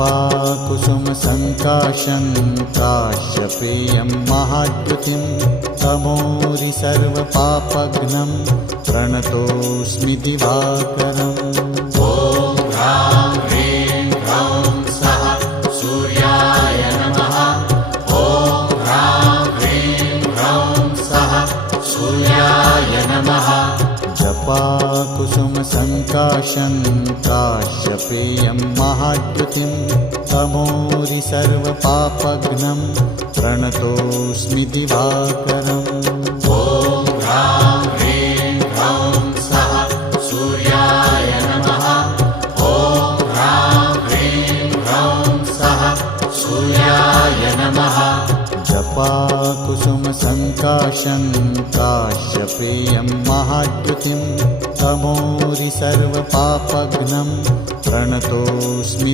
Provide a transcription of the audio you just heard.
जपाकुसुमसङ्काशं काश्यपेयं महाद्युतिं तमोरि सर्वपापघ्नं प्रणतोऽस्मि दिवाकरम्। ॐ ह्रां ह्रीं ह्रौं सः सूर्याय नमः। ॐ ह्रां ह्रीं ह्रौं सः सूर्याय नमः। जपाकुसुमसङ्काशं काश्यपेयं महाद्युतिं तमोरि सर्वपापघ्नं प्रणतोऽस्मि दिवाकरम्। ॐ ह्रां ह्रीं ह्रौं सः सूर्याय नमः। ॐ ह्रां ह्रीं ह्रौं सः सूर्याय नमः। जपाकुसुमसङ्काशं काश्यपेयं महाद्युतिं तमोरि सर्वपापघ्नं प्रणतोऽस्मि